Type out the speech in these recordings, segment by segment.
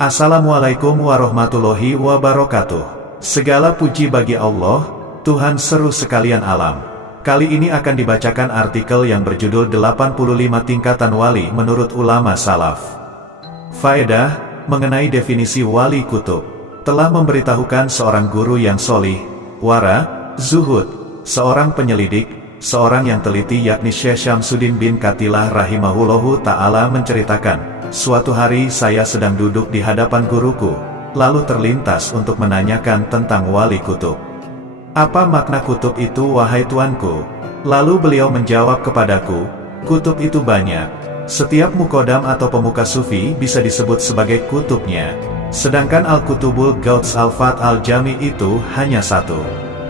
Assalamualaikum warahmatullahi wabarakatuh. Segala puji bagi Allah, Tuhan seru sekalian alam. Kali ini akan dibacakan artikel yang berjudul 85 tingkatan wali menurut ulama salaf. Faedah, mengenai definisi wali kutub. Telah memberitahukan seorang guru yang solih, wara, zuhud, seorang penyelidik, seorang yang teliti yakni Syekh Syamsuddin bin Katilah rahimahullahu ta'ala menceritakan, suatu hari saya sedang duduk di hadapan guruku, lalu terlintas untuk menanyakan tentang wali kutub. Apa makna kutub itu wahai tuanku? Lalu beliau menjawab kepadaku, kutub itu banyak. Setiap mukodam atau pemuka sufi bisa disebut sebagai kutubnya. Sedangkan Al-Kutubul Gauts Al-Fat Al-Jami itu hanya satu.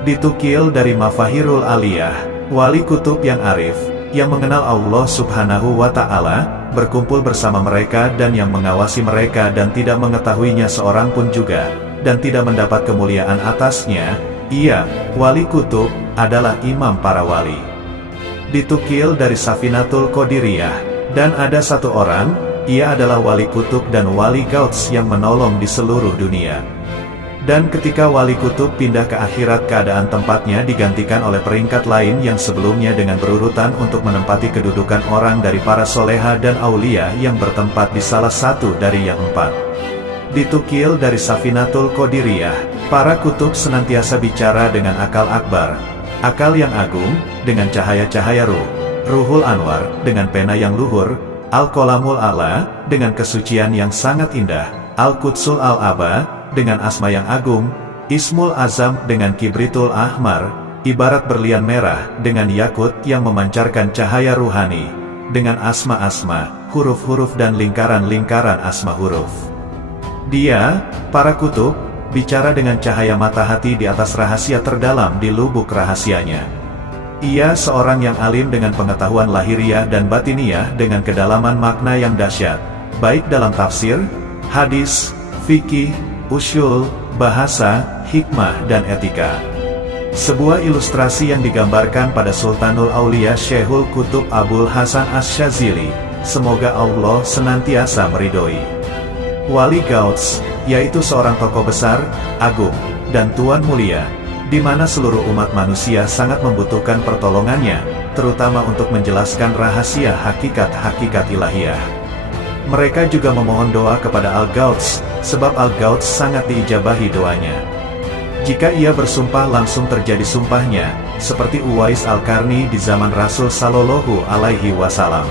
Ditukil dari Mafahirul Aliyah, wali kutub yang arif, yang mengenal Allah subhanahu wa ta'ala, berkumpul bersama mereka dan yang mengawasi mereka dan tidak mengetahuinya seorang pun juga, dan tidak mendapat kemuliaan atasnya. Ia, wali kutub, adalah imam para wali. Ditukil dari Safinatul Qadiriyah, dan ada satu orang, ia adalah wali kutub dan wali gauts yang menolong di seluruh dunia. Dan ketika wali kutub pindah ke akhirat, keadaan tempatnya digantikan oleh peringkat lain yang sebelumnya dengan berurutan untuk menempati kedudukan orang dari para soleha dan aulia yang bertempat di salah satu dari yang empat. Ditukil dari Safinatul Qadiriyah, para kutub senantiasa bicara dengan akal akbar, akal yang agung, dengan cahaya-cahaya ruh, Ruhul Anwar, dengan pena yang luhur, Al-Qalamul A'la, dengan kesucian yang sangat indah, Al-Qudsul Al-Aba, dengan asma yang agung, Ismul Azam dengan Kibritul Ahmar, ibarat berlian merah, dengan yakut yang memancarkan cahaya ruhani, dengan asma-asma, huruf-huruf dan lingkaran-lingkaran asma huruf. Dia, para kutub, bicara dengan cahaya mata hati di atas rahasia terdalam di lubuk rahasianya. Ia seorang yang alim dengan pengetahuan lahiriah dan batiniah dengan kedalaman makna yang dahsyat, baik dalam tafsir, hadis, fikih, usyul, bahasa, hikmah dan etika. Sebuah ilustrasi yang digambarkan pada Sultanul Aulia Syekhul Kutub Abul Hasan Asy-Syadzili, semoga Allah senantiasa meridhoi. Wali Gauts, yaitu seorang tokoh besar, agung, dan tuan mulia, di mana seluruh umat manusia sangat membutuhkan pertolongannya, terutama untuk menjelaskan rahasia hakikat-hakikat ilahiyah. Mereka juga memohon doa kepada Al-Gauts, sebab Al-Gauts sangat diijabahi doanya. Jika ia bersumpah langsung terjadi sumpahnya, seperti Uwais Al-Qarni di zaman Rasul Sallallahu Alaihi Wasallam.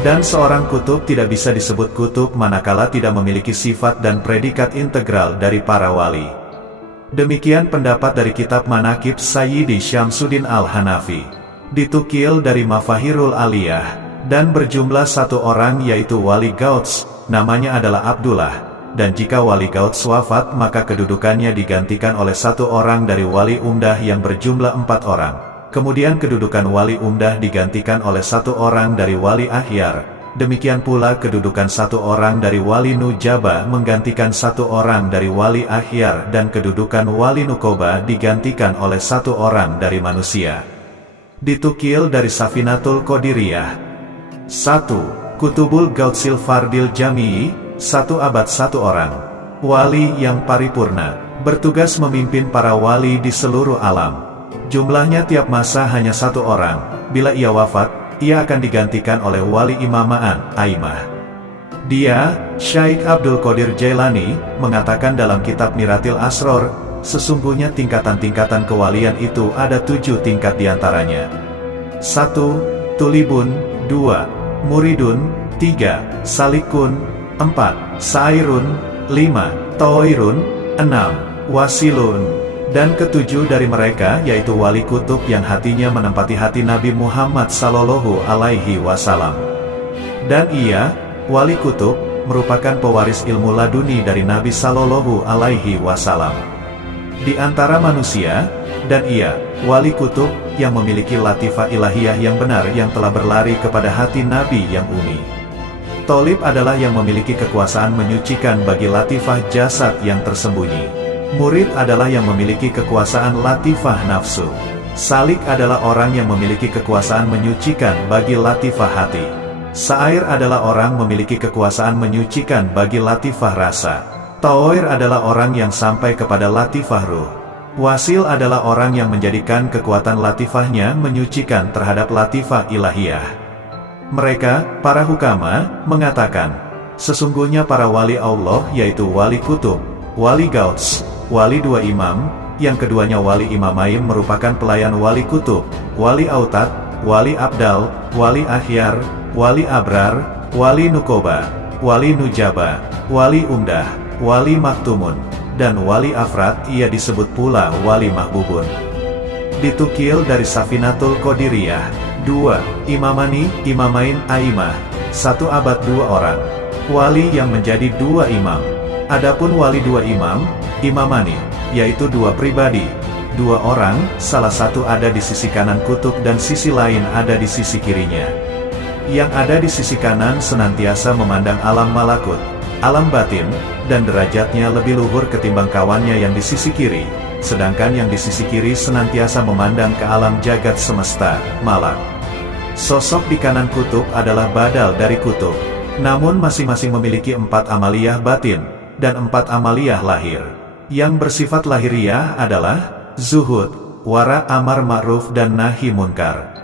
Dan seorang kutub tidak bisa disebut kutub manakala tidak memiliki sifat dan predikat integral dari para wali. Demikian pendapat dari kitab Manaqib Sayyidi Syamsuddin Al-Hanafi. Ditukil dari Mafahirul Aliyah, dan berjumlah satu orang yaitu wali Gauts, namanya adalah Abdullah, dan jika wali Gauts wafat maka kedudukannya digantikan oleh satu orang dari wali umdah yang berjumlah 4 orang. Kemudian kedudukan wali umdah digantikan oleh satu orang dari wali ahyar, demikian pula kedudukan satu orang dari wali nujaba menggantikan satu orang dari wali ahyar dan kedudukan wali nukoba digantikan oleh satu orang dari manusia. Ditukil dari Safinatul Qadiriyah. 1. Kutubul Gautsil Fardil Jami'i, 1 abad 1 orang. Wali yang paripurna, bertugas memimpin para wali di seluruh alam. Jumlahnya tiap masa hanya 1 orang, bila ia wafat, ia akan digantikan oleh wali imamaan, aimah. Dia, Syekh Abdul Qadir Jailani, mengatakan dalam kitab Miratil Asror, sesungguhnya tingkatan-tingkatan kewalian itu ada 7 tingkat diantaranya. 1. Tulibun, 2. Muridun, 3. Salikun, 4. Sairun, 5. Toirun, 6. Wasilun. Dan ketujuh dari mereka yaitu wali kutub yang hatinya menempati hati Nabi Muhammad Sallallahu Alaihi Wasallam. Dan ia, wali kutub, merupakan pewaris ilmu laduni dari Nabi Sallallahu Alaihi Wasallam di antara manusia, dan ia, wali kutub, yang memiliki latifah ilahiyah yang benar yang telah berlari kepada hati Nabi yang umi. Tolib adalah yang memiliki kekuasaan menyucikan bagi latifah jasad yang tersembunyi. Murid adalah yang memiliki kekuasaan latifah nafsu. Salik adalah orang yang memiliki kekuasaan menyucikan bagi latifah hati. Sa'ir adalah orang memiliki kekuasaan menyucikan bagi latifah rasa. Taoir adalah orang yang sampai kepada latifah ruh. Wasil adalah orang yang menjadikan kekuatan latifahnya menyucikan terhadap latifah ilahiyah. Mereka, para hukama, mengatakan, sesungguhnya para wali Allah yaitu wali kutub, wali gauts, wali dua imam, yang keduanya wali imamain merupakan pelayan wali kutub, wali autat, wali abdal, wali ahyar, wali abrar, wali nukoba, wali nujaba, wali umdah, wali maktumun, dan wali afrat. Ia disebut pula wali mahbubun. Ditukil dari Safinatul Qadiriyah. 2. Imamani, imamain, aimah. 1 abad 2 orang. Wali yang menjadi 2 imam. Adapun wali 2 imam, imamani, yaitu 2 pribadi, 2 orang, salah satu ada di sisi kanan kutub dan sisi lain ada di sisi kirinya. Yang ada di sisi kanan senantiasa memandang alam malakut, alam batin, dan derajatnya lebih luhur ketimbang kawannya yang di sisi kiri, sedangkan yang di sisi kiri senantiasa memandang ke alam jagat semesta, malak. Sosok di kanan kutub adalah badal dari kutub, namun masing-masing memiliki 4 amaliyah batin, dan 4 amaliyah lahir. Yang bersifat lahiriah adalah zuhud, wara, amar ma'ruf, dan nahi munkar.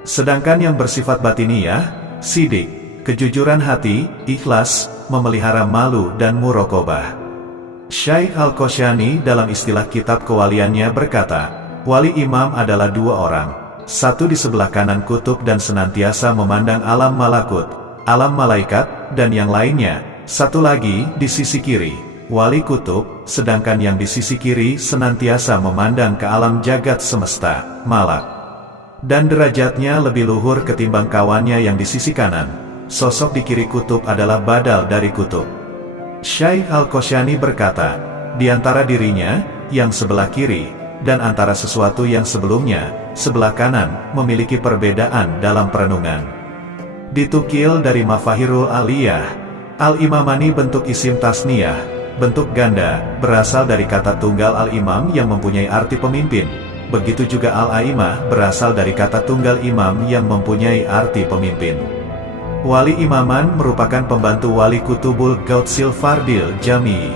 Sedangkan yang bersifat batiniyah, sidik, kejujuran hati, ikhlas, memelihara malu dan murokobah. Syekh Al-Qosyani dalam istilah kitab kewaliannya berkata, wali imam adalah 2 orang, 1 di sebelah kanan kutub dan senantiasa memandang alam malakut, alam malaikat, dan yang lainnya, 1 lagi di sisi kiri, wali kutub, sedangkan yang di sisi kiri senantiasa memandang ke alam jagat semesta, malak. Dan derajatnya lebih luhur ketimbang kawannya yang di sisi kanan. Sosok di kiri kutub adalah badal dari kutub. Syekh Al-Qosyani berkata, di antara dirinya, yang sebelah kiri, dan antara sesuatu yang sebelumnya, sebelah kanan, memiliki perbedaan dalam perenungan. Ditukil dari Mafahirul Aliyah, Al-Imamani bentuk isim tasniyah, bentuk ganda, berasal dari kata tunggal al-imam yang mempunyai arti pemimpin. Begitu juga al-aimah berasal dari kata tunggal imam yang mempunyai arti pemimpin. Wali imaman merupakan pembantu wali kutubul gautsil fardil jami'i.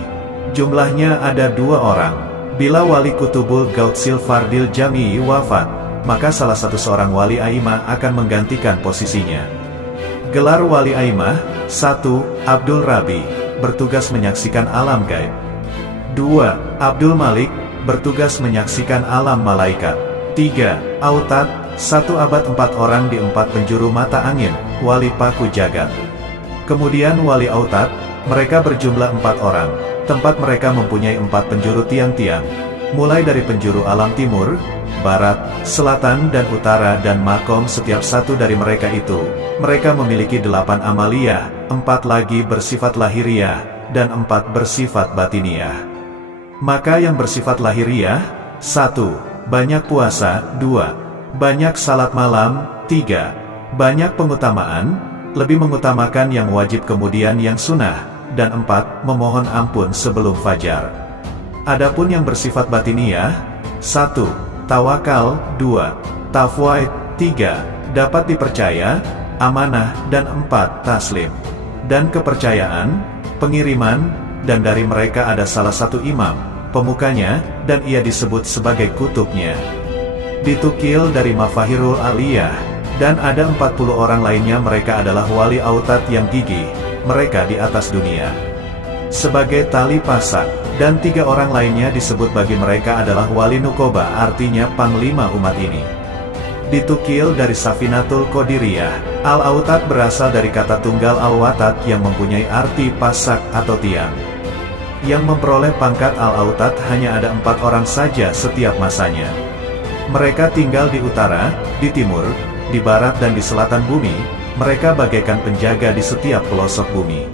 Jumlahnya ada 2 orang. Bila wali kutubul gautsil fardil jami'i wafat, maka salah satu seorang wali aimah akan menggantikan posisinya. Gelar wali aimah: 1. Abdul Rabi, bertugas menyaksikan alam gaib. 2. Abdul Malik, bertugas menyaksikan alam malaikat. 3. Autat, 1 abad 4 orang di 4 penjuru mata angin, wali paku jagat. Kemudian wali autat, mereka berjumlah 4 orang, tempat mereka mempunyai 4 penjuru tiang-tiang, mulai dari penjuru alam timur, barat, selatan dan utara dan makom setiap satu dari mereka itu. Mereka memiliki 8 amaliyah, 4 lagi bersifat lahiriah, dan 4 bersifat batiniyah. Maka yang bersifat lahiriah, 1. Banyak puasa, 2. Banyak salat malam, 3. Banyak pengutamaan, lebih mengutamakan yang wajib kemudian yang sunnah, dan 4. Memohon ampun sebelum fajar. Adapun yang bersifat batiniyah, 1. Tawakal, 2. Tafwaid, 3. Dapat dipercaya, amanah, dan 4. Taslim. Dan kepercayaan, pengiriman, dan dari mereka ada salah satu imam, pemukanya, dan ia disebut sebagai kutubnya. Ditukil dari Mafahirul Aliyah, dan ada 40 orang lainnya mereka adalah wali autat yang gigih, mereka di atas dunia. Sebagai tali pasak, dan 3 orang lainnya disebut bagi mereka adalah wali nukoba, artinya panglima umat ini. Ditukil dari Safinatul Qadiriyah, al-autat berasal dari kata tunggal al-watat yang mempunyai arti pasak atau tiang. Yang memperoleh pangkat al-autat hanya ada 4 orang saja setiap masanya. Mereka tinggal di utara, di timur, di barat dan di selatan bumi. Mereka bagaikan penjaga di setiap pelosok bumi.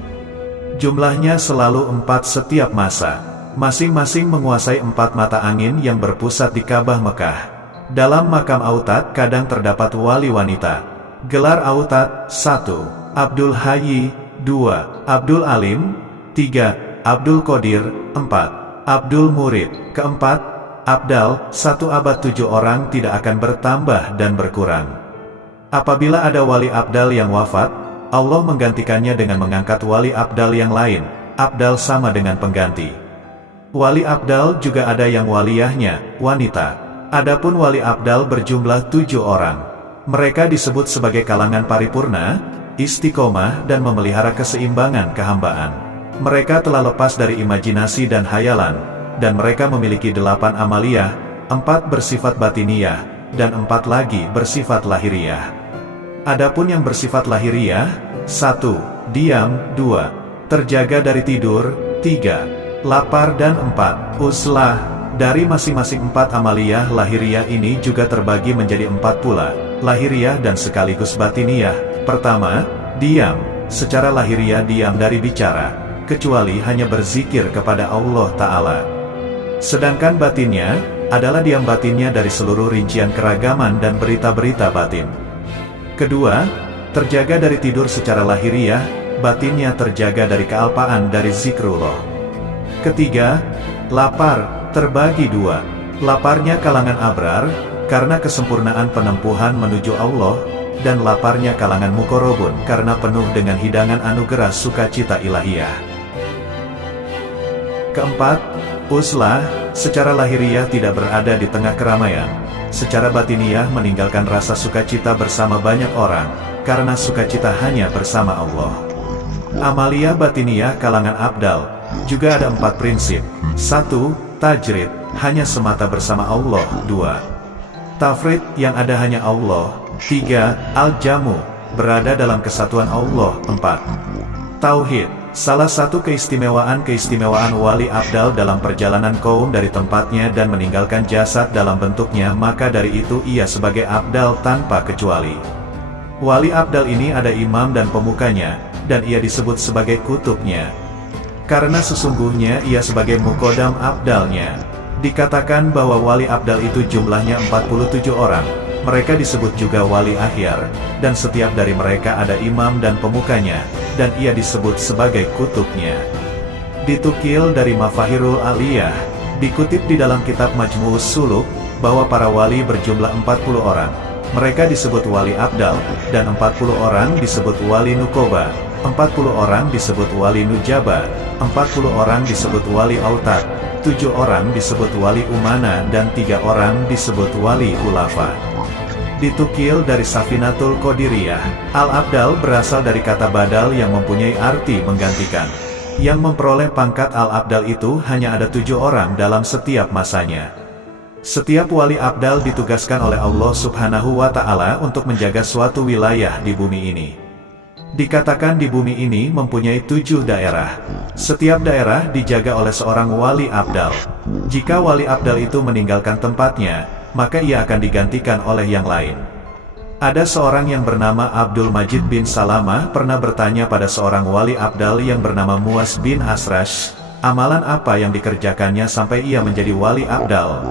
Jumlahnya selalu 4 setiap masa. Masing-masing menguasai 4 mata angin yang berpusat di Ka'bah Mekah. Dalam makam autat kadang terdapat wali wanita. Gelar autat: 1. Abdul Hayy, 2. Abdul Alim, 3. Abdul Qadir, 4. Abdul Murid, keempat. Abdal, 1 abad 7 orang tidak akan bertambah dan berkurang. Apabila ada wali abdal yang wafat, Allah menggantikannya dengan mengangkat wali abdal yang lain. Abdal sama dengan pengganti. Wali abdal juga ada yang waliyahnya, wanita. Adapun wali abdal berjumlah 7 orang. Mereka disebut sebagai kalangan paripurna, istiqomah dan memelihara keseimbangan kehambaan. Mereka telah lepas dari imajinasi dan hayalan, dan mereka memiliki 8 amaliyah, 4 bersifat batiniyah, dan 4 lagi bersifat lahiriah. Adapun yang bersifat lahiriah, 1. Diam, 2. Terjaga dari tidur, 3. Lapar dan 4. Uzlah. Dari masing-masing 4 amaliyah lahiriah ini juga terbagi menjadi 4 pula, lahiriah dan sekaligus batiniyah. Pertama, diam. Secara lahiriah diam dari bicara, kecuali hanya berzikir kepada Allah Ta'ala. Sedangkan batinnya, adalah diam batinnya dari seluruh rincian keragaman dan berita-berita batin. Kedua, terjaga dari tidur secara lahiriah, batinnya terjaga dari kealpaan dari zikrullah. Ketiga, lapar, terbagi 2. Laparnya kalangan abrar, karena kesempurnaan penempuhan menuju Allah, dan laparnya kalangan mukorobun karena penuh dengan hidangan anugerah sukacita ilahiyah. Keempat, uzlah, secara lahiriah tidak berada di tengah keramaian. Secara batiniyah meninggalkan rasa sukacita bersama banyak orang, karena sukacita hanya bersama Allah. Amaliyah batiniyah kalangan abdal, juga ada 4 prinsip. 1. Tajrid, hanya semata bersama Allah. 2. Tafrid, yang ada hanya Allah. 3. Al-Jamu, berada dalam kesatuan Allah. 4. Tauhid, salah satu keistimewaan wali abdal dalam perjalanan kaum dari tempatnya dan meninggalkan jasad dalam bentuknya, maka dari itu ia sebagai abdal tanpa kecuali. Wali abdal ini ada imam dan pemukanya, dan ia disebut sebagai kutubnya. Karena sesungguhnya ia sebagai mukodam abdalnya. Dikatakan bahwa wali abdal itu jumlahnya 47 orang. Mereka disebut juga wali akhir, dan setiap dari mereka ada imam dan pemukanya, dan ia disebut sebagai kutubnya. Ditukil dari Mafahirul Aliyah, dikutip di dalam kitab Majmu'us Suluk, bahwa para wali berjumlah 40 orang. Mereka disebut wali abdal, dan 40 orang disebut wali nukoba, 40 orang disebut wali nujaba, 40 orang disebut wali autad, 7 orang disebut wali umana dan 3 orang disebut wali ulafa. Ditukil dari Safinatul Qadiriyah, Al-Abdal berasal dari kata badal yang mempunyai arti menggantikan. Yang memperoleh pangkat Al-Abdal itu hanya ada 7 orang dalam setiap masanya. Setiap wali abdal ditugaskan oleh Allah Subhanahu wa Ta'ala untuk menjaga suatu wilayah di bumi ini. Dikatakan di bumi ini mempunyai 7 daerah. Setiap daerah dijaga oleh seorang wali abdal. Jika wali abdal itu meninggalkan tempatnya, maka ia akan digantikan oleh yang lain. Ada seorang yang bernama Abdul Majid bin Salamah pernah bertanya pada seorang wali abdal yang bernama Muas bin Asrash, amalan apa yang dikerjakannya sampai ia menjadi wali abdal?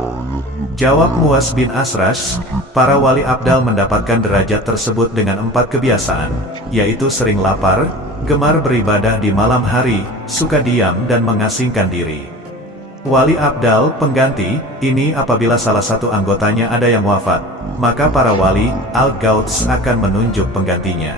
Jawab Muas bin Asrash, para wali abdal mendapatkan derajat tersebut dengan 4 kebiasaan, yaitu sering lapar, gemar beribadah di malam hari, suka diam dan mengasingkan diri. Wali abdal, pengganti, ini apabila salah satu anggotanya ada yang wafat, maka para wali, al-gauts akan menunjuk penggantinya.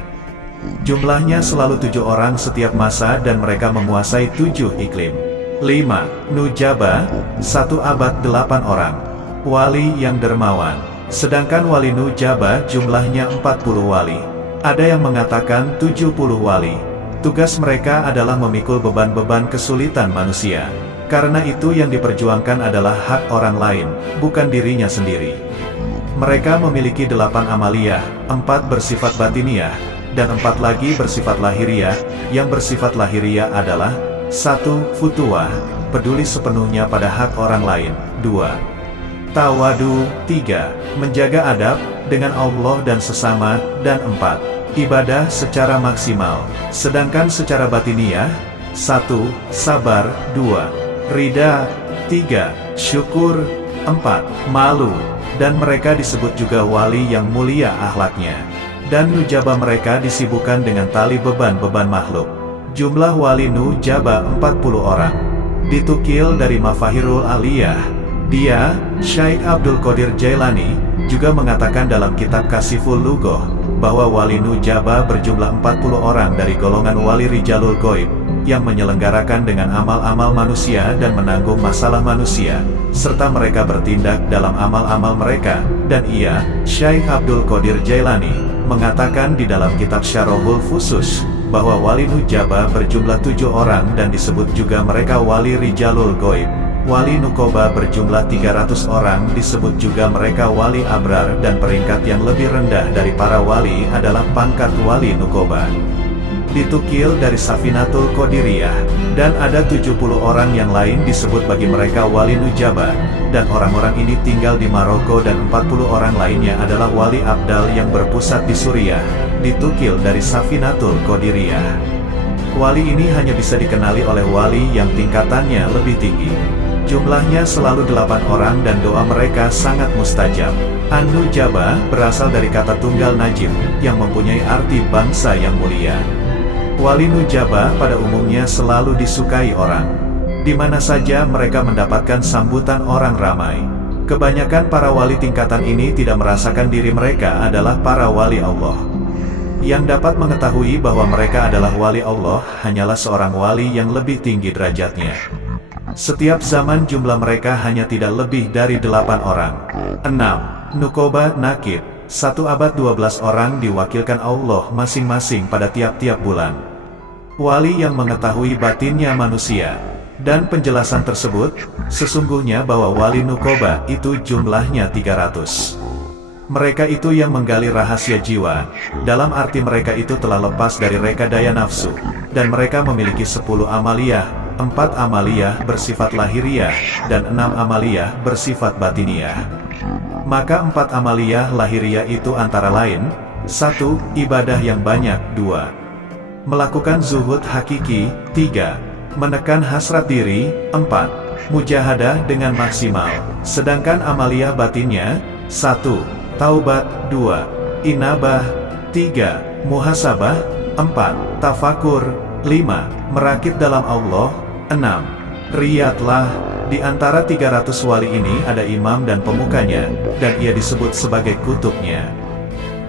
Jumlahnya selalu 7 orang setiap masa dan mereka menguasai 7 iklim. 5. Nujaba, 1 abad 8 orang. Wali yang dermawan. Sedangkan wali nujaba jumlahnya 40 wali. Ada yang mengatakan 70 wali. Tugas mereka adalah memikul beban-beban kesulitan manusia. Karena itu yang diperjuangkan adalah hak orang lain, bukan dirinya sendiri. Mereka memiliki 8 amaliyah, 4 bersifat batiniyah, dan 4 lagi bersifat lahiriah. Yang bersifat lahiriah adalah 1. Futuwah, peduli sepenuhnya pada hak orang lain. 2. Tawadu, 3. Menjaga adab, dengan Allah dan sesama, dan 4. Ibadah secara maksimal. Sedangkan secara batiniyah, 1. Sabar, 2. Rida, 3. Syukur, 4. Malu, dan mereka disebut juga wali yang mulia akhlaknya. Dan nujaba mereka disibukkan dengan tali beban-beban makhluk. Jumlah wali nujaba 40 orang. Ditukil dari Mafahirul Aliyah. Dia, Syekh Abdul Qadir Jailani, juga mengatakan dalam kitab Kasiful Lugoh, bahwa wali Nujaba berjumlah 40 orang dari golongan wali Rijalul Ghaib, yang menyelenggarakan dengan amal-amal manusia dan menanggung masalah manusia, serta mereka bertindak dalam amal-amal mereka. Dan ia, Syekh Abdul Qadir Jailani, mengatakan di dalam kitab Syarahul Fusus, bahwa wali Nujaba berjumlah 7 orang dan disebut juga mereka wali Rijalul Ghaib. Wali Nukoba berjumlah 300 orang disebut juga mereka wali Abrar, dan peringkat yang lebih rendah dari para wali adalah pangkat wali Nukoba. Ditukil dari Safinatul Qadiriyah, dan ada 70 orang yang lain disebut bagi mereka wali Nujaba, dan orang-orang ini tinggal di Maroko, dan 40 orang lainnya adalah wali Abdal yang berpusat di Suriah. Ditukil dari Safinatul Qadiriyah. Wali ini hanya bisa dikenali oleh wali yang tingkatannya lebih tinggi. Jumlahnya selalu 8 orang dan doa mereka sangat mustajab. An-Nujaba berasal dari kata tunggal najib, yang mempunyai arti bangsa yang mulia. Wali Nujaba pada umumnya selalu disukai orang. Di mana saja mereka mendapatkan sambutan orang ramai. Kebanyakan para wali tingkatan ini tidak merasakan diri mereka adalah para wali Allah. Yang dapat mengetahui bahwa mereka adalah wali Allah hanyalah seorang wali yang lebih tinggi derajatnya. Setiap zaman jumlah mereka hanya tidak lebih dari 8 orang. 6. Nukoba Nakib. 1 abad 12 orang diwakilkan Allah masing-masing pada tiap-tiap bulan. Wali yang mengetahui batinnya manusia. Dan penjelasan tersebut, sesungguhnya bahwa wali Nukoba itu jumlahnya 300. Mereka itu yang menggali rahasia jiwa, dalam arti mereka itu telah lepas dari reka daya nafsu, dan mereka memiliki 10 amaliyah, 4 amaliyah bersifat lahiriah, dan 6 amaliyah bersifat batiniah. Maka 4 amaliyah lahiriah itu antara lain: 1. Ibadah yang banyak. 2. Melakukan zuhud hakiki. 3. Menekan hasrat diri. 4. Mujahadah dengan maksimal. Sedangkan amaliyah batinnya: 1. Taubat. 2. Inabah. 3. Muhasabah. 4. Tafakur. 5. Merakit dalam Allah. 6. Riyadlah. Di antara 300 wali ini ada imam dan pemukanya, dan ia disebut sebagai kutubnya.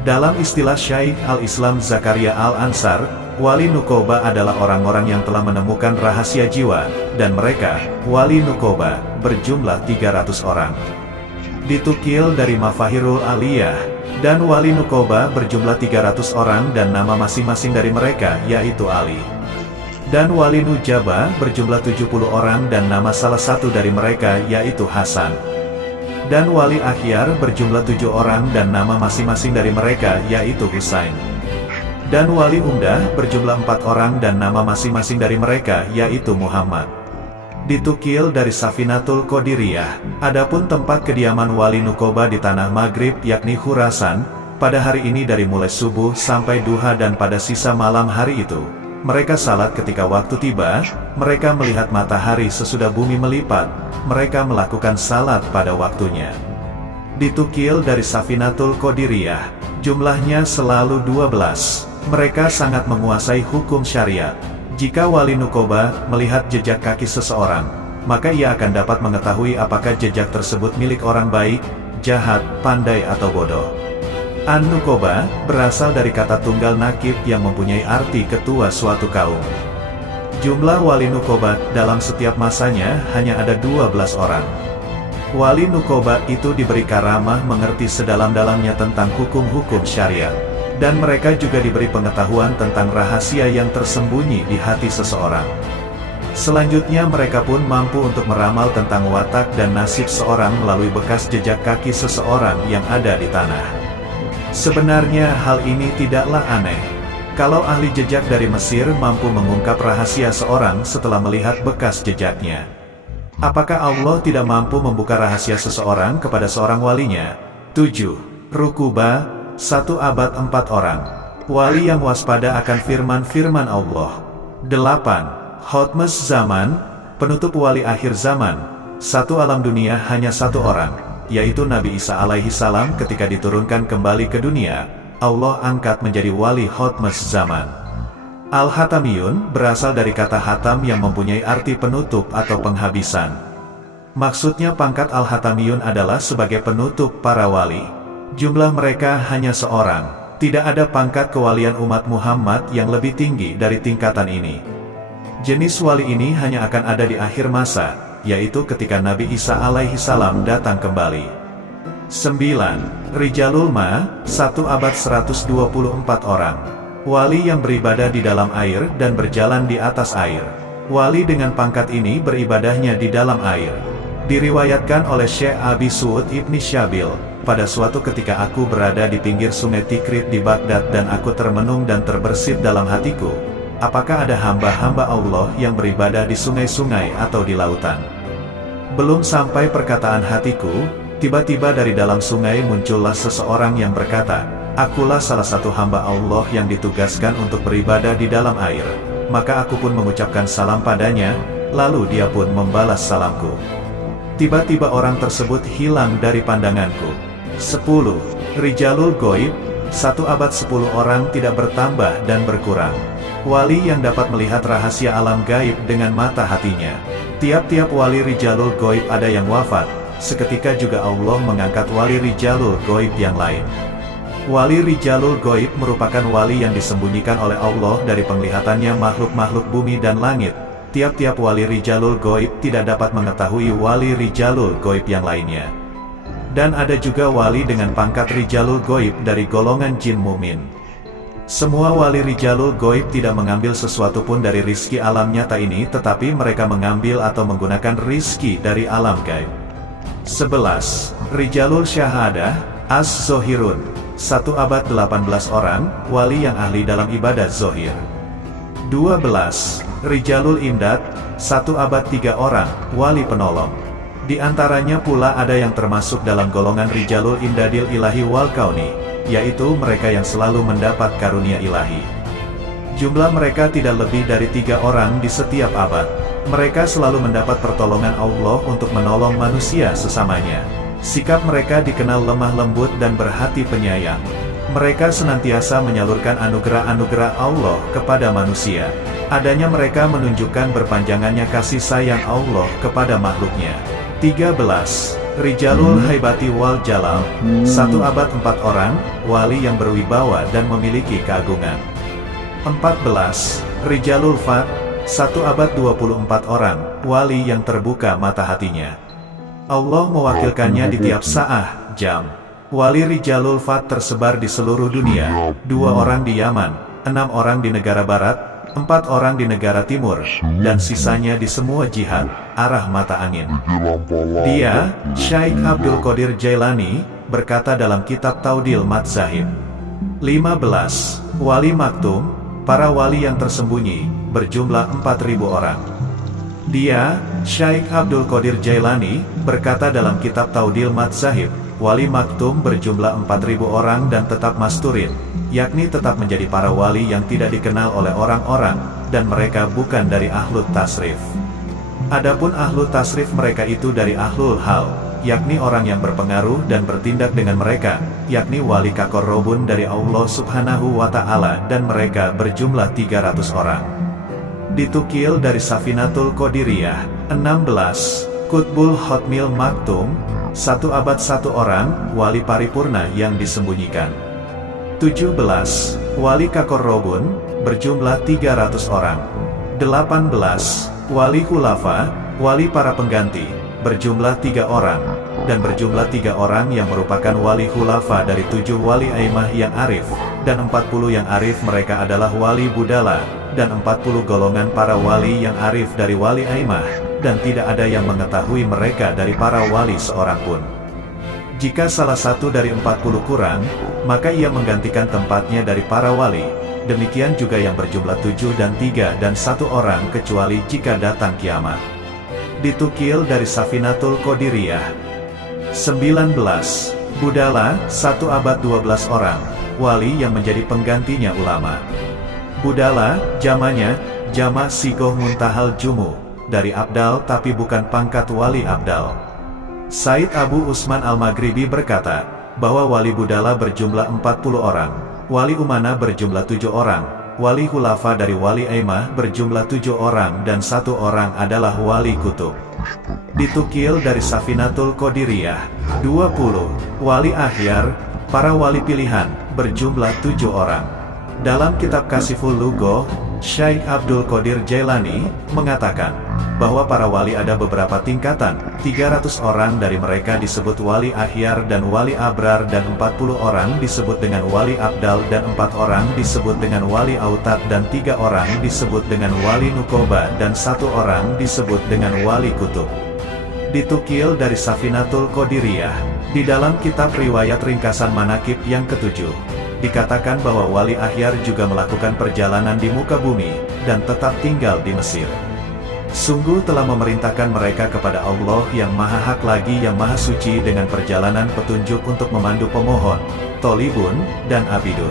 Dalam istilah Syaikh Al-Islam Zakaria Al-Ansar, wali Nukoba adalah orang-orang yang telah menemukan rahasia jiwa, dan mereka, wali Nukoba, berjumlah 300 orang. Ditukil dari Mafahirul Aliyah, dan wali Nukoba berjumlah 300 orang dan nama masing-masing dari mereka yaitu Ali. Dan wali Nujaba berjumlah 70 orang dan nama salah satu dari mereka yaitu Hasan. Dan wali Akhyar berjumlah 7 orang dan nama masing-masing dari mereka yaitu Husain. Dan wali Umdah berjumlah 4 orang dan nama masing-masing dari mereka yaitu Muhammad. Ditukil dari Safinatul Qadiriyah, adapun tempat kediaman wali Nukoba di tanah Maghrib yakni Khurasan, pada hari ini dari mulai subuh sampai duha, dan pada sisa malam hari itu mereka salat ketika waktu tiba, mereka melihat matahari sesudah bumi melipat, mereka melakukan salat pada waktunya. Ditukil dari Safinatul Qadiriyah, jumlahnya selalu 12. Mereka sangat menguasai hukum syariat. Jika wali Nukoba melihat jejak kaki seseorang, maka ia akan dapat mengetahui apakah jejak tersebut milik orang baik, jahat, pandai atau bodoh. An-Nukoba berasal dari kata tunggal nakib yang mempunyai arti ketua suatu kaum. Jumlah wali Nukoba dalam setiap masanya hanya ada 12 orang. Wali Nukoba itu diberi karamah mengerti sedalam-dalamnya tentang hukum-hukum syariat, dan mereka juga diberi pengetahuan tentang rahasia yang tersembunyi di hati seseorang. Selanjutnya mereka pun mampu untuk meramal tentang watak dan nasib seorang melalui bekas jejak kaki seseorang yang ada di tanah. Sebenarnya hal ini tidaklah aneh. Kalau ahli jejak dari Mesir mampu mengungkap rahasia seorang setelah melihat bekas jejaknya, apakah Allah tidak mampu membuka rahasia seseorang kepada seorang walinya? 7. Rukuba, 1 abad 4 orang. Wali yang waspada akan firman-firman Allah. 8. Hotmes zaman, penutup wali akhir zaman. 1 alam dunia hanya 1 orang, yaitu Nabi Isa alaihi salam. Ketika diturunkan kembali ke dunia, Allah angkat menjadi wali Hotmes zaman. Al-Hatamiyun berasal dari kata hatam yang mempunyai arti penutup atau penghabisan. Maksudnya pangkat Al-Hatamiyun adalah sebagai penutup para wali. Jumlah mereka hanya seorang, Tidak ada pangkat kewalian umat Muhammad yang lebih tinggi dari tingkatan ini. Jenis wali ini hanya akan ada di akhir masa, yaitu ketika Nabi Isa alaihi salam datang kembali. 9. Rijalul Ma, 1 abad 124 orang. Wali yang beribadah di dalam air dan berjalan di atas air. Wali dengan pangkat ini beribadahnya di dalam air. Diriwayatkan oleh Syekh Abi Suud Ibni Syabil, pada suatu ketika aku berada di pinggir sungai Tikrit di Baghdad dan aku termenung dan terbersit dalam hatiku, apakah ada hamba-hamba Allah yang beribadah di sungai-sungai atau di lautan? Belum sampai perkataan hatiku, tiba-tiba dari dalam sungai muncullah seseorang yang berkata, akulah salah satu hamba Allah yang ditugaskan untuk beribadah di dalam air. Maka aku pun mengucapkan salam padanya, lalu dia pun membalas salamku. Tiba-tiba orang tersebut hilang dari pandanganku. 10. Rijalul Ghaib, 1 abad 10 orang tidak bertambah dan berkurang. Wali yang dapat melihat rahasia alam gaib dengan mata hatinya. Tiap-tiap wali Rijalul Ghaib ada yang wafat, seketika juga Allah mengangkat wali Rijalul Ghaib yang lain. Wali Rijalul Ghaib merupakan wali yang disembunyikan oleh Allah dari penglihatannya makhluk-makhluk bumi dan langit. Tiap-tiap wali Rijalul Ghaib tidak dapat mengetahui wali Rijalul Ghaib yang lainnya. Dan ada juga wali dengan pangkat Rijalul Ghaib dari golongan jin mukmin. Semua wali Rijalul Ghaib tidak mengambil sesuatu pun dari rizki alam nyata ini, tetapi mereka mengambil atau menggunakan rizki dari alam gaib. 11. Rijalul Syahadah, Az-Zohirun, 1 abad 18 orang, wali yang ahli dalam ibadat zohir. 12. Rijalul Imdad, 1 abad 3 orang, wali penolong. Di antaranya pula ada yang termasuk dalam golongan Rijalul Imdadil Ilahi wal Kauni, yaitu mereka yang selalu mendapat karunia ilahi. Jumlah mereka tidak lebih dari 3 orang di setiap abad. Mereka selalu mendapat pertolongan Allah untuk menolong manusia sesamanya. Sikap mereka dikenal lemah lembut dan berhati penyayang. Mereka senantiasa menyalurkan anugerah-anugerah Allah kepada manusia. Adanya mereka menunjukkan berpanjangannya kasih sayang Allah kepada makhluknya. 13. Rijalul Haibati wal Jalal, 1 abad 4 orang, wali yang berwibawa dan memiliki keagungan. 14. Rijalul Fat, 1 abad 24 orang, wali yang terbuka mata hatinya. Allah mewakilkannya di tiap saah, jam. Wali Rijalul Fat tersebar di seluruh dunia, 2 orang di Yaman, 6 orang di negara barat, 4 orang di negara timur, dan sisanya di semua jihad, arah mata angin. Dia, Syekh Abdul Qadir Jailani, berkata dalam kitab Taudil Madzahib. 15. Wali Maktum, para wali yang tersembunyi, berjumlah 4.000 orang. Dia, Syekh Abdul Qadir Jailani, berkata dalam kitab Taudil Madzahib, wali maktum berjumlah 4.000 orang dan tetap masturin, yakni tetap menjadi para wali yang tidak dikenal oleh orang-orang, dan mereka bukan dari ahlul tasrif. Adapun ahlul tasrif mereka itu dari ahlul hal, yakni orang yang berpengaruh dan bertindak dengan mereka, yakni wali kakorrobun dari Allah subhanahu wa ta'ala, dan mereka berjumlah 300 orang. Ditukil dari Safinatul Qadiriyah. 16. Qutbul Hotmil Maktum, 1 abad 1 orang, wali paripurna yang disembunyikan. 17. Wali Kakorrobun, berjumlah 300 orang. 18. Wali Khulafa, wali para pengganti, berjumlah 3 orang, dan berjumlah 3 orang yang merupakan wali Khulafa dari 7 wali Aimah yang arif, dan 40 yang arif mereka adalah wali Budala, dan 40 golongan para wali yang arif dari wali Aimah, dan tidak ada yang mengetahui mereka dari para wali seorang pun. Jika salah satu dari 40 kurang, maka ia menggantikan tempatnya dari para wali. Demikian juga yang berjumlah 7 dan 3 dan 1 orang kecuali jika datang kiamat. Ditukil dari Safinatul Qadiriyah. 19. Budala, 1 abad 12 orang, wali yang menjadi penggantinya ulama. Budala, jamanya, jama' sigoh muntahal jumu, dari Abdal tapi bukan pangkat wali Abdal. Said Abu Usman Al-Maghribi berkata, bahwa wali Budala berjumlah 40 orang, wali Umana berjumlah 7 orang, wali Khulafa dari wali Aimah berjumlah 7 orang dan 1 orang adalah wali Kutub. Ditukil dari Safinatul Qadiriyah. 20. Wali Akhyar, para wali pilihan, berjumlah 7 orang. Dalam kitab Kasiful Lugoh, Syekh Abdul Qadir Jailani mengatakan bahwa para wali ada beberapa tingkatan. 300 orang dari mereka disebut wali akhyar dan wali abrar, dan 40 orang disebut dengan wali abdal, dan 4 orang disebut dengan wali autad, dan 3 orang disebut dengan wali nukoba, dan 1 orang disebut dengan wali kutub. Ditukil dari Safinatul Qadiriyah, di dalam kitab riwayat ringkasan manakib yang ketujuh, dikatakan bahwa wali akhyar juga melakukan perjalanan di muka bumi, dan tetap tinggal di Mesir. Sungguh telah memerintahkan mereka kepada Allah yang Maha Hak lagi yang Maha Suci dengan perjalanan petunjuk untuk memandu pemohon, tolibun, dan abidun.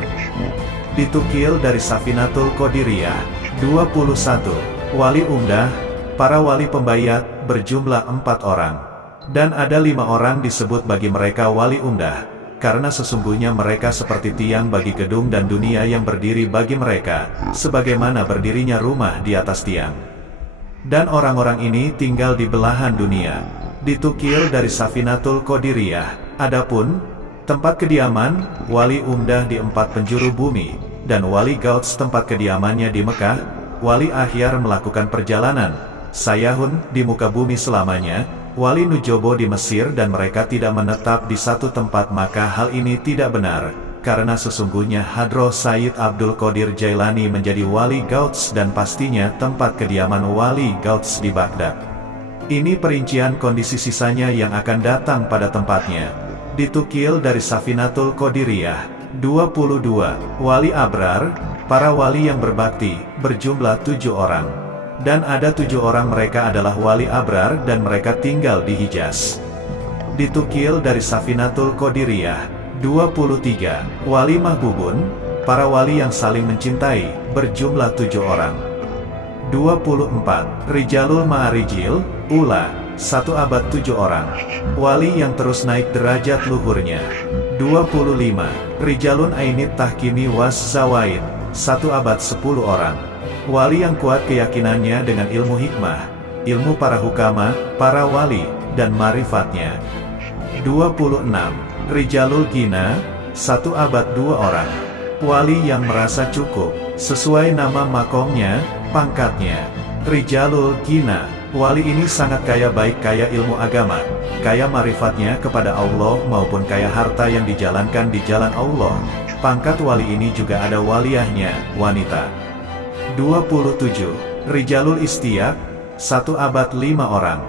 Ditukil dari Safinatul Qadiriyah, 21. Wali umdah, para wali pembayat, berjumlah 4 orang. Dan ada 5 orang disebut bagi mereka wali umdah, karena sesungguhnya mereka seperti tiang bagi gedung dan dunia yang berdiri bagi mereka, sebagaimana berdirinya rumah di atas tiang. Dan orang-orang ini tinggal di belahan dunia. Ditukil dari Safinatul Qadiriyah, adapun tempat kediaman wali umdah di 4 penjuru bumi, dan wali Gauts tempat kediamannya di Mekah. Wali akhyar melakukan perjalanan sayahun di muka bumi selamanya, wali nujobo di Mesir, dan mereka tidak menetap di satu tempat. Maka hal ini tidak benar, karena sesungguhnya Hadroh Sayyid Abdul Qadir Jailani menjadi wali Gauts, dan pastinya tempat kediaman wali Gauts di Baghdad. Ini perincian kondisi sisanya yang akan datang pada tempatnya. Ditukil dari Safinatul Qadiriyah, 22. Wali abrar, para wali yang berbakti, berjumlah 7 orang. Dan ada 7 orang mereka adalah wali abrar, dan mereka tinggal di Hijaz. Ditukil dari Safinatul Qadiriyah, 23. Wali mahbubun, para wali yang saling mencintai, berjumlah 7 orang. 24. Rijalul Ma'arijil, Ula, 1 abad 7 orang. Wali yang terus naik derajat luhurnya. 25. Rijalun Ainit Tahkimi Was Zawaid, 1 abad 10 orang. Wali yang kuat keyakinannya dengan ilmu hikmah, ilmu para hukama, para wali, dan marifatnya. 26. Rijalul Gina, 1 abad 2 orang. Wali yang merasa cukup, sesuai nama makomnya, pangkatnya. Rijalul Gina, wali ini sangat kaya, baik kaya ilmu agama, kaya marifatnya kepada Allah, maupun kaya harta yang dijalankan di jalan Allah. Pangkat wali ini juga ada waliyahnya, wanita. 27. Rijalul Istiaq, 1 abad 5 orang.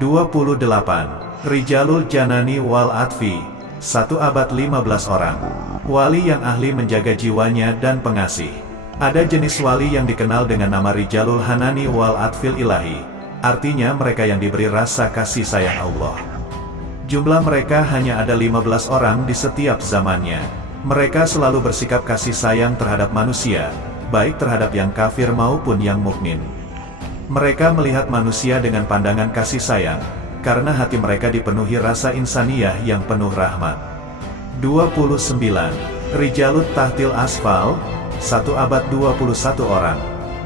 28. Rijalul Janani Wal Atfi, 1 abad 15 orang. Wali yang ahli menjaga jiwanya dan pengasih. Ada jenis wali yang dikenal dengan nama Rijalul Hanani Wal Atfil Ilahi, artinya mereka yang diberi rasa kasih sayang Allah. Jumlah mereka hanya ada 15 orang di setiap zamannya. Mereka selalu bersikap kasih sayang terhadap manusia, baik terhadap yang kafir maupun yang mukmin. Mereka melihat manusia dengan pandangan kasih sayang, karena hati mereka dipenuhi rasa insaniyah yang penuh rahmat. 29. Rijalut Tahtil Asfal, 1 abad 21 orang.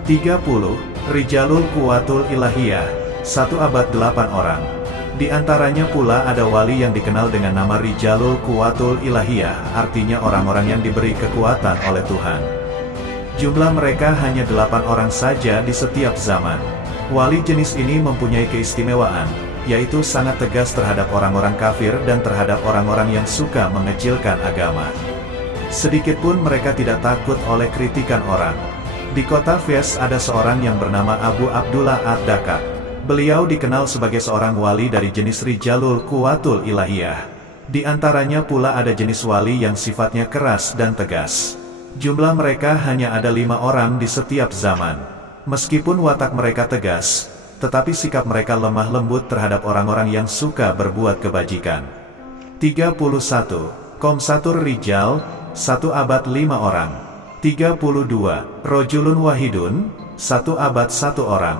30. Rijalul Quwatul Ilahiyah, 1 abad 8 orang. Di antaranya pula ada wali yang dikenal dengan nama Rijalul Quwatul Ilahiyah, artinya orang-orang yang diberi kekuatan oleh Tuhan. Jumlah mereka hanya 8 orang saja di setiap zaman. Wali jenis ini mempunyai keistimewaan, yaitu sangat tegas terhadap orang-orang kafir dan terhadap orang-orang yang suka mengecilkan agama. Sedikitpun mereka tidak takut oleh kritikan orang. Di kota Fez ada seorang yang bernama Abu Abdullah Ad-Dakat. Beliau dikenal sebagai seorang wali dari jenis Rijalul Quwatul Ilahiyah. Di antaranya pula ada jenis wali yang sifatnya keras dan tegas. Jumlah mereka hanya ada 5 orang di setiap zaman. Meskipun watak mereka tegas, tetapi sikap mereka lemah lembut terhadap orang-orang yang suka berbuat kebajikan. 31. Komsatur Rijal, 1 abad 5 orang. 32. Rojulun Wahidun, 1 abad 1 orang.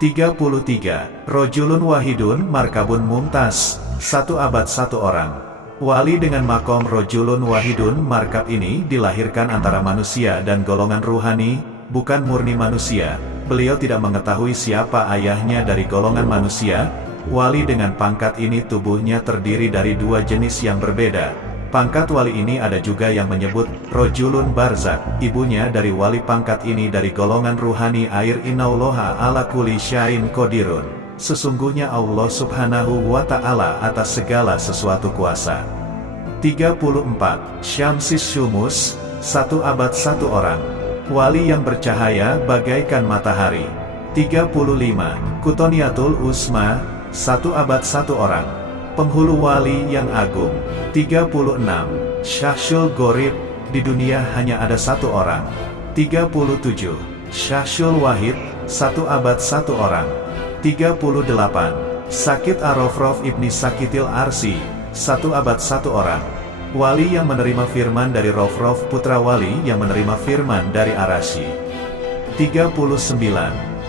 33. Rojulun Wahidun Markabun Mumtaz, 1 abad 1 orang. Wali dengan makom Rojulun Wahidun Markab ini dilahirkan antara manusia dan golongan ruhani, bukan murni manusia. Beliau tidak mengetahui siapa ayahnya dari golongan manusia. Wali dengan pangkat ini tubuhnya terdiri dari 2 jenis yang berbeda. Pangkat wali ini ada juga yang menyebut Rojulun Barzak, ibunya dari wali pangkat ini dari golongan ruhani air. Innallaha ala kulli syai'in qadirun. Sesungguhnya Allah subhanahu wa ta'ala atas segala sesuatu kuasa. 34. Syamsis Syumus, 1 abad 1 orang. Wali yang bercahaya bagaikan matahari. 35. Kutoniatul Usma, 1 abad 1 orang. Penghulu wali yang agung. 36. Syahsyul Gorib, di dunia hanya ada 1 orang. 37. Syahsyul Wahid, 1 abad 1 orang. 38. Sakit Arofrof ibni Sakitil Arsi, 1 abad 1 orang. Wali yang menerima firman dari Rofrof putra wali yang menerima firman dari Arasy. 39.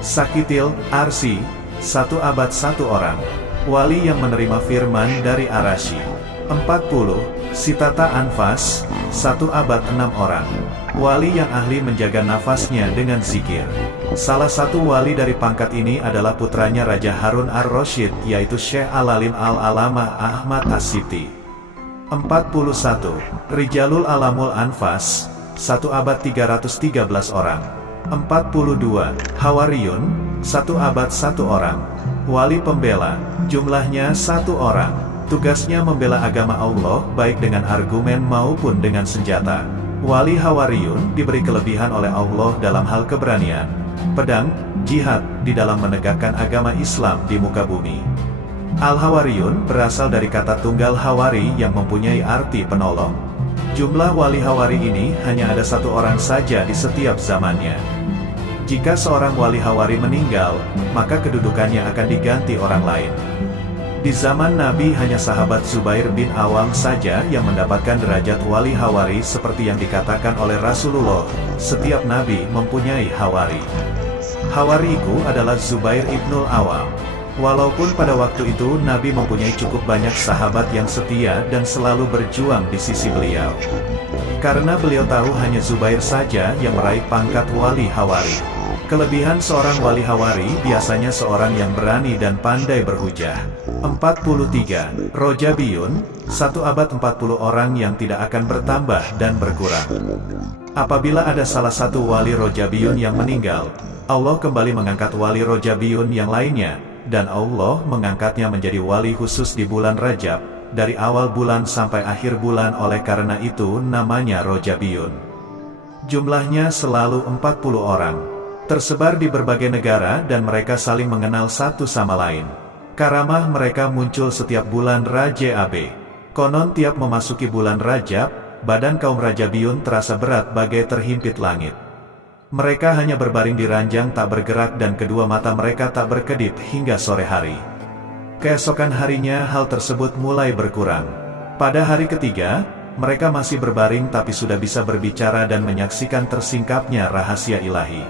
Sakitil Arsi, 1 abad 1 orang. Wali yang menerima firman dari Arasy. 40. Sitata Anfas, 1 abad 6 orang. Wali yang ahli menjaga nafasnya dengan zikir. Salah satu wali dari pangkat ini adalah putranya Raja Harun ar-Rasyid, yaitu Syekh Al-Alim Al-Alamah Ahmad As-Sibti. 41. Rijalul Alamul Anfas, 1 abad 313 orang. 42. Hawariyun, 1 abad 1 orang. Wali pembela, jumlahnya 1 orang. Tugasnya membela agama Allah baik dengan argumen maupun dengan senjata. Wali Hawariyun diberi kelebihan oleh Allah dalam hal keberanian, pedang, jihad, di dalam menegakkan agama Islam di muka bumi. Al-Hawariyun berasal dari kata tunggal Hawari yang mempunyai arti penolong. Jumlah wali Hawari ini hanya ada 1 orang saja di setiap zamannya. Jika seorang wali Hawari meninggal, maka kedudukannya akan diganti orang lain. Di zaman Nabi hanya sahabat Zubair bin Awam saja yang mendapatkan derajat wali Hawari seperti yang dikatakan oleh Rasulullah, setiap Nabi mempunyai Hawari. Hawariku adalah Zubair ibnul Awam. Walaupun pada waktu itu Nabi mempunyai cukup banyak sahabat yang setia dan selalu berjuang di sisi beliau. Karena beliau tahu hanya Zubair saja yang meraih pangkat wali Hawari. Kelebihan seorang wali Hawari biasanya seorang yang berani dan pandai berhujah. 43. Rojabiyun, 1 abad 40 orang yang tidak akan bertambah dan berkurang. Apabila ada salah satu wali Rojabiyun yang meninggal, Allah kembali mengangkat wali Rojabiyun yang lainnya, dan Allah mengangkatnya menjadi wali khusus di bulan Rajab, dari awal bulan sampai akhir bulan. Oleh karena itu namanya Rojabiyun. Jumlahnya selalu 40 orang. Tersebar di berbagai negara dan mereka saling mengenal satu sama lain. Karamah mereka muncul setiap bulan Rajab. Konon tiap memasuki bulan Rajab, badan kaum Rajabiyun terasa berat bagai terhimpit langit. Mereka hanya berbaring di ranjang tak bergerak dan kedua mata mereka tak berkedip hingga sore hari. Keesokan harinya hal tersebut mulai berkurang. Pada hari ketiga, mereka masih berbaring tapi sudah bisa berbicara dan menyaksikan tersingkapnya rahasia ilahi.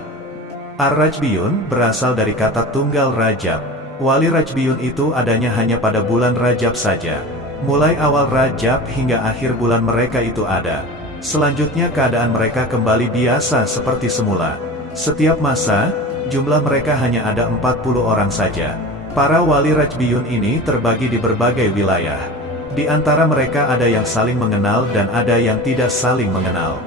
Ar-Rajbiyun berasal dari kata tunggal Rajab. Wali Rajbiyun itu adanya hanya pada bulan Rajab saja. Mulai awal Rajab hingga akhir bulan mereka itu ada. Selanjutnya keadaan mereka kembali biasa seperti semula. Setiap masa, jumlah mereka hanya ada 40 orang saja. Para wali Rajbiyun ini terbagi di berbagai wilayah. Di antara mereka ada yang saling mengenal dan ada yang tidak saling mengenal.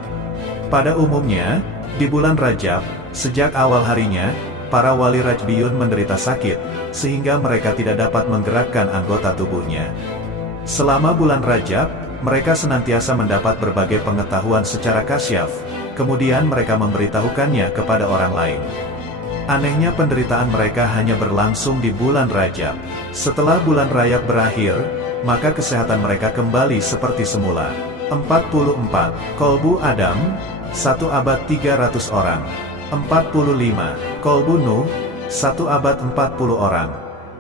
Pada umumnya, di bulan Rajab, sejak awal harinya, para wali Rajbiyun menderita sakit, sehingga mereka tidak dapat menggerakkan anggota tubuhnya. Selama bulan Rajab, mereka senantiasa mendapat berbagai pengetahuan secara kasyaf, kemudian mereka memberitahukannya kepada orang lain. Anehnya penderitaan mereka hanya berlangsung di bulan Rajab. Setelah bulan Rajab berakhir, maka kesehatan mereka kembali seperti semula. 44. Kolbu Adam, 1 abad 300 orang. 45. Kolbu Nuh, 1 abad 40 orang.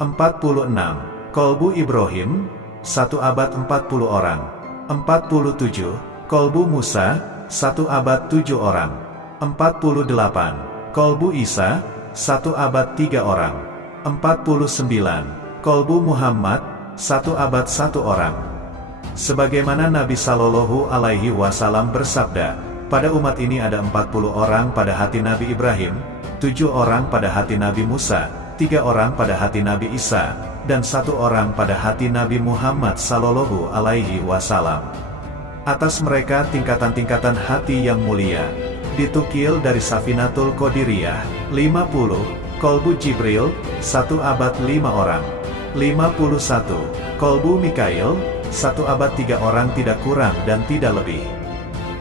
46. Kolbu Ibrahim, 1 abad 40 orang. 47. Kolbu Musa, 1 abad 7 orang. 48. Kolbu Isa, 1 abad 3 orang. 49. Kolbu Muhammad, 1 abad 1 orang. Sebagaimana Nabi Shallallahu Alaihi Wasallam bersabda, pada umat ini ada 40 orang pada hati Nabi Ibrahim, 7 orang pada hati Nabi Musa, 3 orang pada hati Nabi Isa, dan 1 orang pada hati Nabi Muhammad Sallallahu Alaihi Wasallam. Atas mereka tingkatan-tingkatan hati yang mulia. Ditukil dari Safinatul Qadiriyah, 50, Kolbu Jibril, 1 abad 5 orang. 51, Kolbu Mikail, 1 abad 3 orang tidak kurang dan tidak lebih.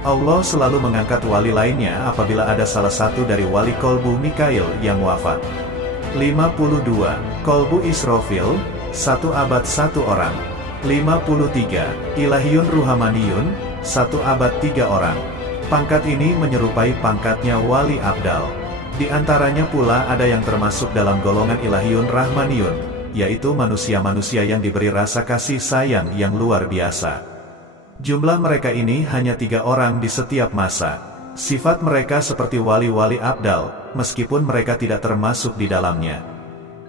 Allah selalu mengangkat wali lainnya apabila ada salah satu dari wali Kolbu Mikail yang wafat. 52, Kolbu Israfil, 1 abad 1 orang. 53, Ilahiyun Ruhamaniyun, 1 abad 3 orang. Pangkat ini menyerupai pangkatnya wali abdal. Di antaranya pula ada yang termasuk dalam golongan Ilahiyun Rahmaniyun, yaitu manusia-manusia yang diberi rasa kasih sayang yang luar biasa. Jumlah mereka ini hanya 3 orang di setiap masa. Sifat mereka seperti wali-wali abdal, meskipun mereka tidak termasuk di dalamnya.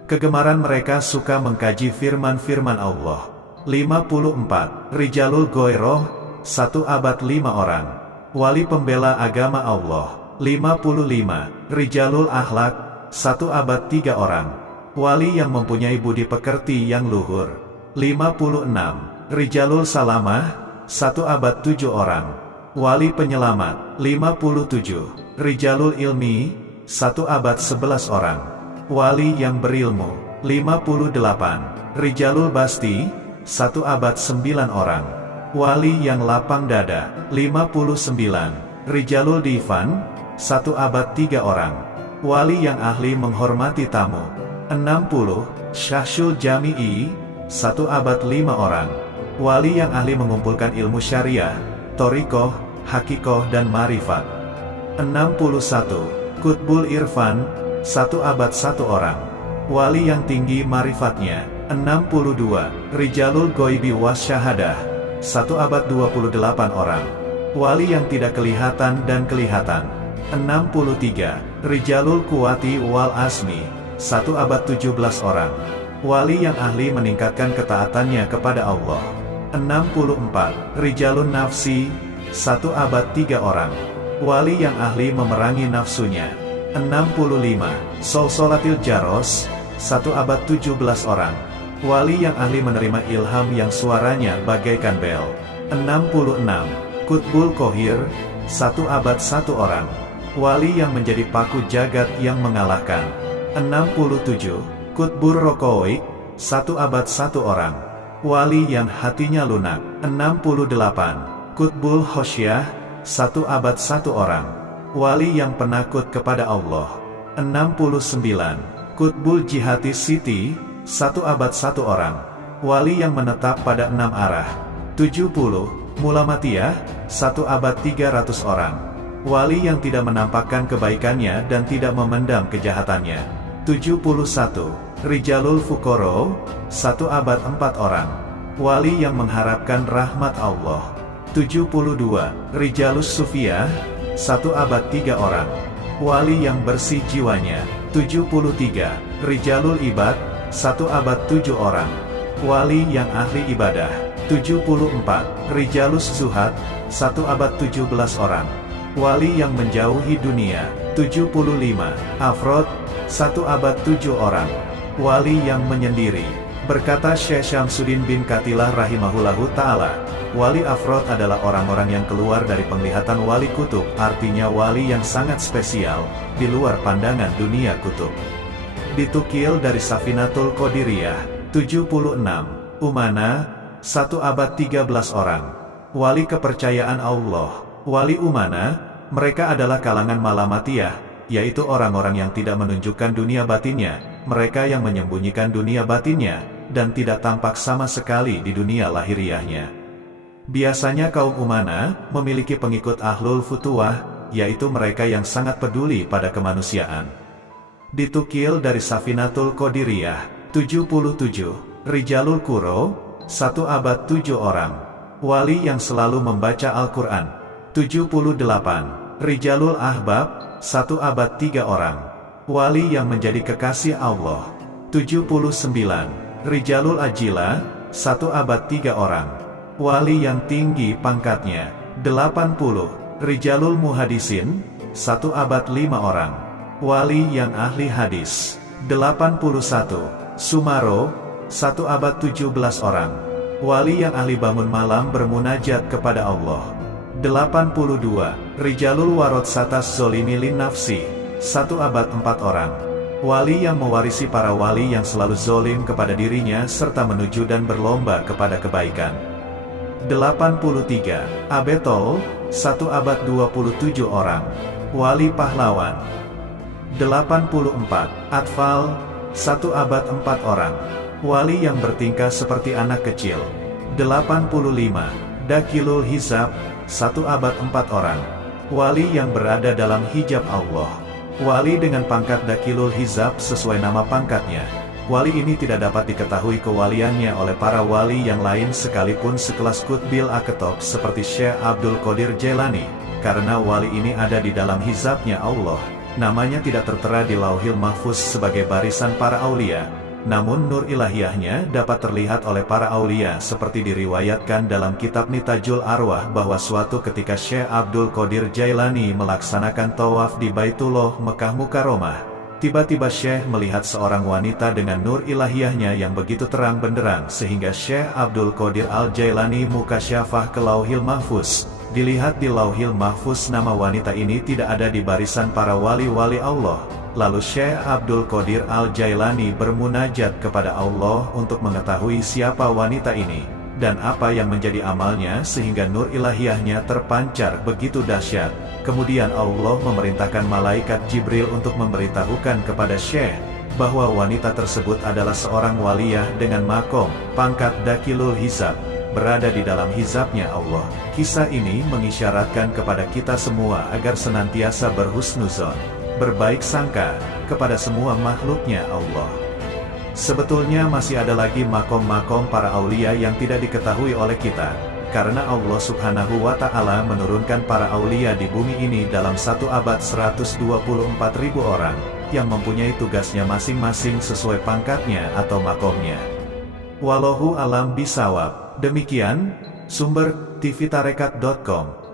Kegemaran mereka suka mengkaji firman-firman Allah. 54, Rijalul Goiroh, 1 abad 5 orang. Wali pembela agama Allah. 55, Rijalul Akhlak, 1 abad 3 orang. Wali yang mempunyai budi pekerti yang luhur. 56, Rijalul Salamah, 1 abad 7 orang. Wali penyelamat. 57, Rijalul Ilmi, 1 abad 11 orang. Wali yang berilmu. 58, Rijalul Basti, 1 abad 9 orang. Wali yang lapang dada. 59, Rijalul Divan, 1 abad 3 orang. Wali yang ahli menghormati tamu. 60, Syahsyul Jami'i, 1 abad 5 orang. Wali yang ahli mengumpulkan ilmu syariah, thorikoh, hakikoh dan marifat. 61, Qutbul Irfan, 1 abad 1 orang. Wali yang tinggi marifatnya. 62, Rijalul Goibi Wasyahadah, 1 abad 28 orang. Wali yang tidak kelihatan dan kelihatan. 63, Rijalul Kuwati Wal Asmi, 1 abad 17 orang. Wali yang ahli meningkatkan ketaatannya kepada Allah. 64, Rijalun Nafsi, 1 abad 3 orang. Wali yang ahli memerangi nafsunya. 65, Solsolatil Jaros, 1 abad 17 orang. Wali yang ahli menerima ilham yang suaranya bagaikan bel. 66, Qutbul Kohir, 1 abad 1 orang. Wali yang menjadi paku jagat yang mengalahkan. 67, Qutbur Rokoik, 1 abad 1 orang. Wali yang hatinya lunak. 68, Qutbul Khosyah, 1 abad 1 orang. Wali yang penakut kepada Allah. 69, Qutbul Jihati Siti, 1 abad 1 orang. Wali yang menetap pada 6 arah. 70, Mulamatiyah, 1 abad 300 orang. Wali yang tidak menampakkan kebaikannya dan tidak memendam kejahatannya. 71, Rijalul Fukoro, 1 abad 4 orang. Wali yang mengharapkan rahmat Allah. 72, Rijalus Sufiyah, 1 abad 3 orang. Wali yang bersih jiwanya. 73, Rijalul Ibad, 1 abad 7 orang. Wali yang ahli ibadah. 74, Rijalus Zuhad, 1 abad 17 orang. Wali yang menjauhi dunia. 75, Afrod, 1 abad 7 orang. Wali yang menyendiri. Berkata Syekh Syamsuddin bin Katilah rahimahullahu ta'ala, wali afrod adalah orang-orang yang keluar dari penglihatan wali kutub, artinya wali yang sangat spesial, di luar pandangan dunia kutub. Ditukil dari Safinatul Qadiriyah, 76, Umana, 1 abad 13 orang. Wali kepercayaan Allah. Wali Umana, mereka adalah kalangan Malamatiyah, yaitu orang-orang yang tidak menunjukkan dunia batinnya, mereka yang menyembunyikan dunia batinnya, dan tidak tampak sama sekali di dunia lahiriahnya. Biasanya kaum Umana memiliki pengikut ahlul futuwah, yaitu mereka yang sangat peduli pada kemanusiaan. Ditukil dari Safinatul Qadiriyah, 77, Rijalul Quro, 1 abad 7 orang. Wali yang selalu membaca Al-Quran. 78, Rijalul Ahbab, 1 abad 3 orang. Wali yang menjadi kekasih Allah. 79, Rijalul Ajila, 1 abad 3 orang. Wali yang tinggi pangkatnya. 80, Rijalul Muhadisin, 1 abad 5 orang. Wali yang ahli hadis. 81, Sumaro, 1 abad 17 orang. Wali yang ahli bangun malam bermunajat kepada Allah. 82. Rijalul warot satas zolimi lin nafsi. 1 abad 4 orang. Wali yang mewarisi para wali yang selalu zolim kepada dirinya serta menuju dan berlomba kepada kebaikan. 83. Abetol, 1 abad 27 orang. Wali pahlawan. 84. Atfal, 1 abad 4 orang. Wali yang bertingkah seperti anak kecil. 85. Dakilul Hizab, 1 abad 4 orang. Wali yang berada dalam hijab Allah. Wali dengan pangkat Dakilul Hizab sesuai nama pangkatnya. Wali ini tidak dapat diketahui kewaliannya oleh para wali yang lain sekalipun sekelas Qutbil Aqtab seperti Syekh Abdul Qadir Jailani, karena wali ini ada di dalam hizabnya Allah. Namanya tidak tertera di Lauhil Mahfuz sebagai barisan para aulia, namun nur ilahiyahnya dapat terlihat oleh para aulia seperti diriwayatkan dalam kitab Nitajul Arwah bahwa suatu ketika Syekh Abdul Qadir Jailani melaksanakan tawaf di Baitullah Mekah Mukarramah, tiba-tiba Syekh melihat seorang wanita dengan nur ilahiyahnya yang begitu terang benderang sehingga Syekh Abdul Qadir Al-Jailani mukasyafah ke Lauhil Mahfuz. Dilihat di Lauhil Mahfuz nama wanita ini tidak ada di barisan para wali-wali Allah. Lalu Syekh Abdul Qadir Al-Jailani bermunajat kepada Allah untuk mengetahui siapa wanita ini, dan apa yang menjadi amalnya sehingga nur ilahiyahnya terpancar begitu dahsyat. Kemudian Allah memerintahkan malaikat Jibril untuk memberitahukan kepada Syekh, bahwa wanita tersebut adalah seorang waliyah dengan makom, pangkat Dakilul Hizab, berada di dalam hizabnya Allah. Kisah ini mengisyaratkan kepada kita semua agar senantiasa berhusnuzon, berbaik sangka, kepada semua makhluknya Allah. Sebetulnya masih ada lagi makom-makom para aulia yang tidak diketahui oleh kita, karena Allah Subhanahu wa Ta'ala menurunkan para aulia di bumi ini dalam 1 abad 124.000 orang, yang mempunyai tugasnya masing-masing sesuai pangkatnya atau makomnya. Wallahu alam bisawab. Demikian, sumber tvtarekat.com.